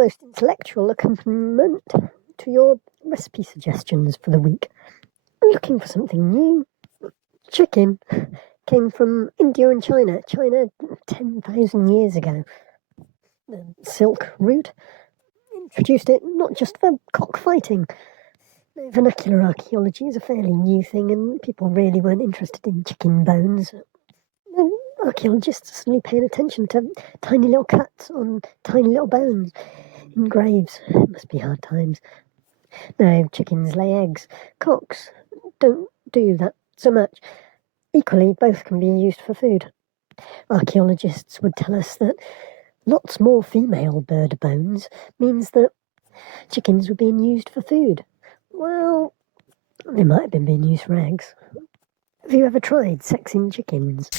almost intellectual accompaniment to your recipe suggestions for the week. I'm looking for something new. Chicken came from India and China 10,000 years ago. The Silk Route introduced it not just for cockfighting. Vernacular archaeology is a fairly new thing, and people really weren't interested in chicken bones. Archaeologists are suddenly paying attention to tiny little cuts on tiny little bones in graves. It must be hard times. Now, chickens lay eggs. Cocks don't do that so much. Equally, both can be used for food. Archaeologists would tell us that lots more female bird bones means that chickens were being used for food. Well, they might have been being used for eggs. Have you ever tried sexing chickens?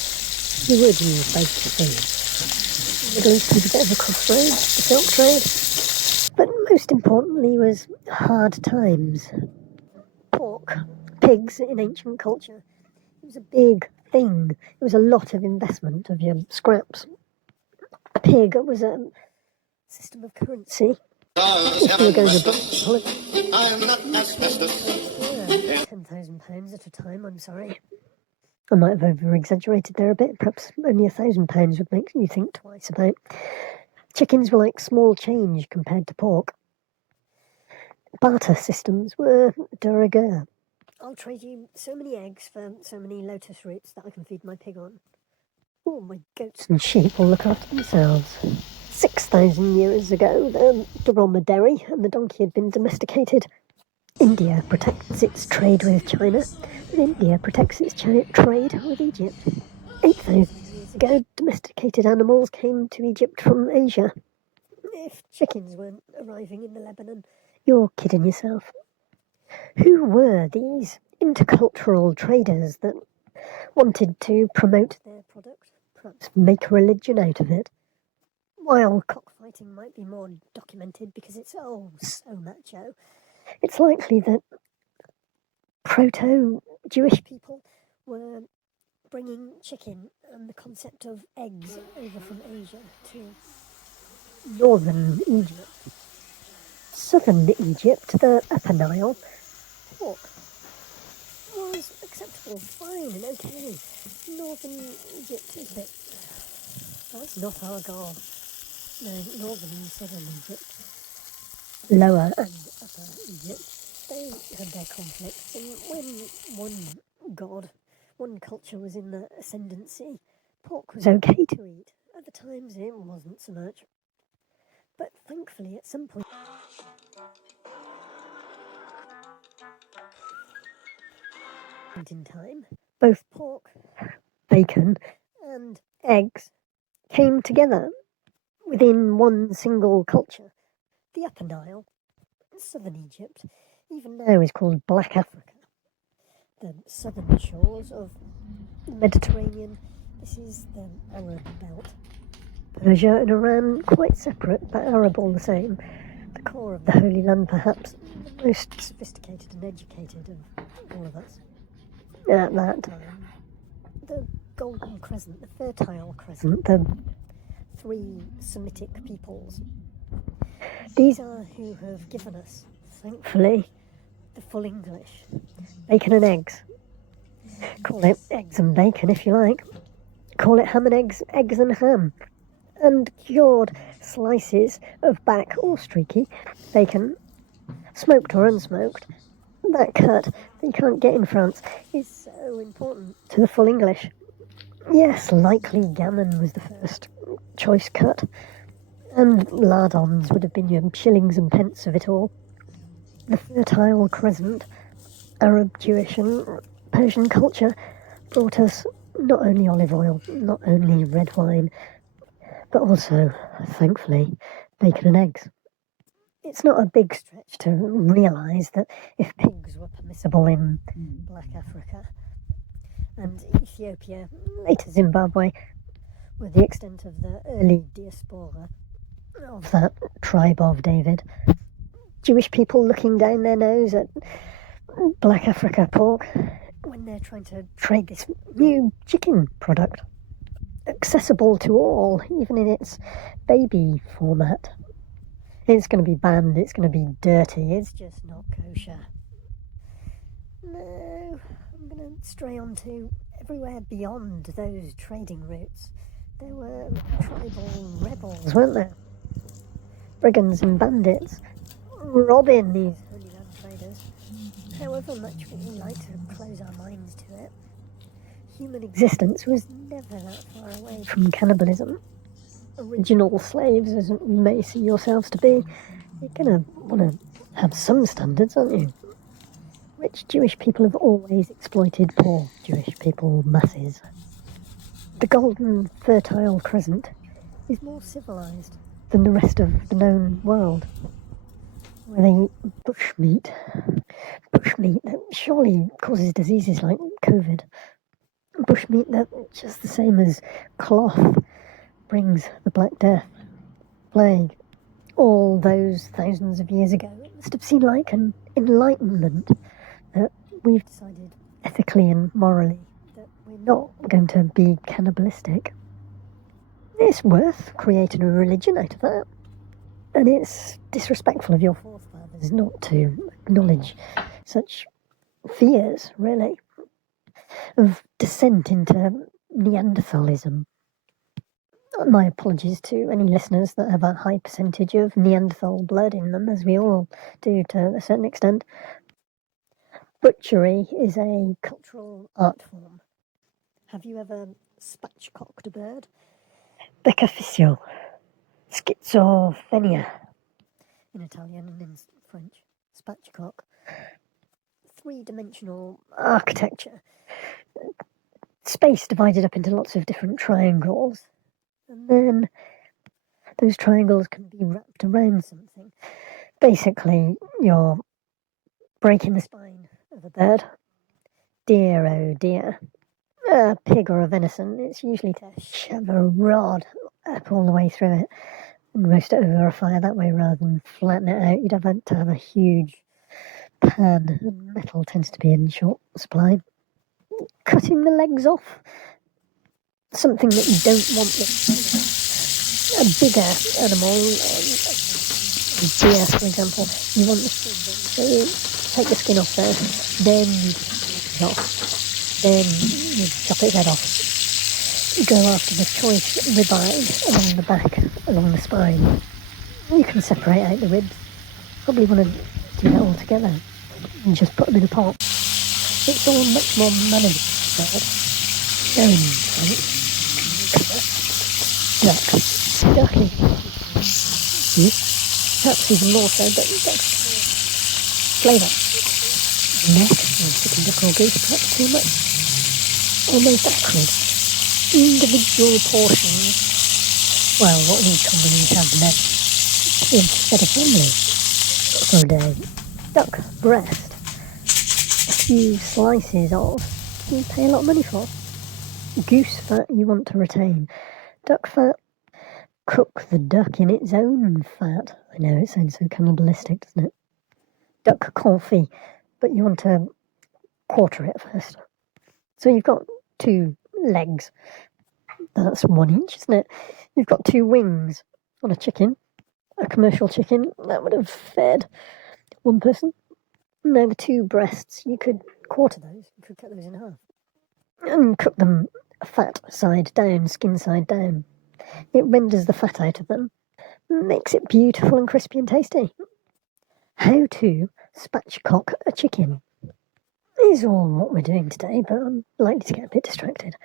You would use both for food. The Middle East was a bit of a crossroads, the silk trade. But most importantly was hard times. Pork, pigs in ancient culture. It was a big thing. It was a lot of investment of your scraps. A pig was a system of currency. If you were going to holiday, £10,000 at a time, I'm sorry. I might have over-exaggerated there a bit. Perhaps only £1,000 would make you think twice about. Chickens were like small change compared to pork. Barter systems were de rigueur. I'll trade you so many eggs for so many lotus roots that I can feed my pig on. Oh, my goats and sheep will look after themselves. 6,000 years ago, the dromedary and the donkey had been domesticated. India protects its trade with China, and India protects its trade with Egypt. 8,000 years ago, domesticated animals came to Egypt from Asia. If chickens weren't arriving in the Lebanon, you're kidding yourself. Who were these intercultural traders that wanted to promote their product, perhaps make a religion out of it? While cockfighting might be more documented because it's so macho, it's likely that proto-Jewish people were bringing chicken and the concept of eggs over from Asia to northern Egypt. Southern Egypt, the Upper Nile, pork was acceptable, fine and okay. Northern Egypt is a bit... That's not our god. No, northern and southern Egypt, lower and upper Egypt, they had their conflicts, and when one culture was in the ascendancy, pork was okay to eat. At the times it wasn't so much. But thankfully at some point in time, both pork, bacon and eggs came together within one single culture. The Upper Nile, southern Egypt, even now is called Black Africa. The southern shores of the Mediterranean, this is the Arab belt. Persia and Iran, quite separate, but Arab all the same. The core of the Holy Land, perhaps the most sophisticated and educated of all of us. At that time, the Golden Crescent, the Fertile Crescent, the three Semitic peoples. These are who have given us, thankfully, the full English. Bacon and eggs. Call it eggs and bacon if you like. Call it ham and eggs, eggs and ham. And cured slices of back or streaky bacon, smoked or unsmoked. That cut that you can't get in France is so important to the full English. Yes, likely gammon was the first choice cut, and lardons would have been your shillings and pence of it all. The Fertile Crescent, Arab, Jewish and Persian culture brought us not only olive oil, not only red wine, but also, thankfully, bacon and eggs. It's not a big stretch to realise that if pigs were permissible in Black Africa and Ethiopia, later Zimbabwe, were the extent of the early diaspora of that tribe of David, Jewish people looking down their nose at Black Africa pork when they're trying to trade this new chicken product, accessible to all, even in its baby format. It's going to be banned, it's going to be dirty, it's just not kosher. No, I'm going to stray on to everywhere beyond those trading routes. There were tribal rebels, weren't there? Brigands and bandits robbing these Holy Land traders. However much we like to close our minds to it, human existence was never that far away from cannibalism. Original slaves, as you may see yourselves to be, you're going to want to have some standards, aren't you? Rich Jewish people have always exploited poor Jewish people masses. The golden, fertile crescent is more civilised than the rest of the known world, where they eat bushmeat. Bushmeat that surely causes diseases like COVID. Bushmeat that, just the same as cloth, brings the Black Death, plague. All those thousands of years ago, it must have seemed like an enlightenment that we've decided ethically and morally that we're not going to be cannibalistic. It's worth creating a religion out of that. And it's disrespectful of your forefathers not to acknowledge such fears, really, of descent into Neanderthalism. My apologies to any listeners that have a high percentage of Neanderthal blood in them, as we all do to a certain extent. Butchery is a cultural art form. Have you ever spatchcocked a bird? Beccaficio. Schizophrenia in Italian and in French. Spatchcock. Three-dimensional architecture. Space divided up into lots of different triangles. And then those triangles can be wrapped around something. Basically, you're breaking the spine of a bird. Dear, oh dear. A pig or a venison, it's usually to shove a rod up all the way through it and roast it over a fire that way rather than flatten it out. You'd have to have a huge pan, and metal tends to be in short supply. Cutting the legs off, something that you don't want a bigger animal, a deer for example, you want the skin, so you take the skin off there, then you chop it off, then you chop its head off. You go after the choice ribeye along the back, along the spine. You can separate out the ribs. Probably want to do that all together and just put them in a pot. It's all much more manageable. Going duck is perhaps even more so, but duck's flavour. Neck, or chicken duck or goose, perhaps too much. Almost acrid. Individual portions. Well, what we commonly have now is fed a family for a day. Duck breast, a few slices of, you pay a lot of money for. Goose fat you want to retain. Duck fat, cook the duck in its own fat. I know it sounds so cannibalistic, doesn't it? Duck confit, but you want to quarter it first. So you've got 2 legs. That's 1 inch, isn't it? You've got 2 wings on a chicken, a commercial chicken. That would have fed 1 person. Now the 2 breasts, you could quarter those. You could cut those in half and cook them fat side down, skin side down. It renders the fat out of them, makes it beautiful and crispy and tasty. How to spatchcock a chicken is all what we're doing today, but I'm likely to get a bit distracted.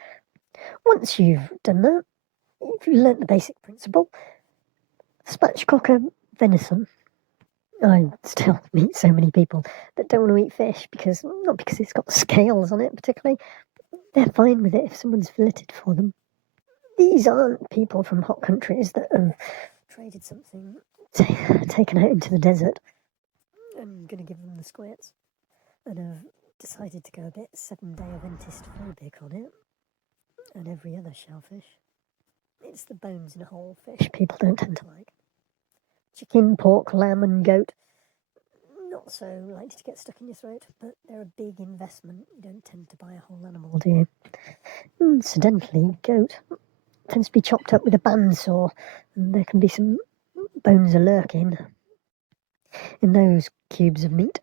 Once you've done that, you've learnt the basic principle. Spatchcock a venison. I still meet so many people that don't want to eat fish not because it's got scales on it particularly. They're fine with it if someone's filleted for them. These aren't people from hot countries that have traded something, taken out into the desert. I'm going to give them the squirts and have decided to go a bit 7-day Adventist phobic on it and every other shellfish. It's the bones in a whole fish people don't tend to like. Chicken, pork, lamb and goat, not so likely to get stuck in your throat, but they're a big investment. You don't tend to buy a whole animal, do you? Incidentally, goat tends to be chopped up with a bandsaw, and there can be some bones a lurking. in those cubes of meat.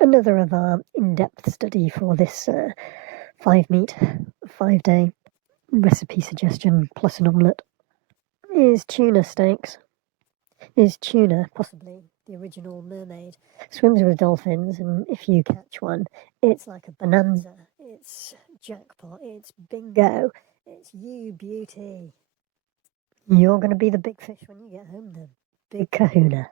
Another of our in-depth study for this 5-meat, 5-day recipe suggestion plus an omelette is tuna steaks. Is tuna, possibly the original mermaid, swims with dolphins, and if you catch one, it's like a bonanza. It's jackpot. It's bingo. It's you beauty. You're going to be the big fish when you get home, the big kahuna.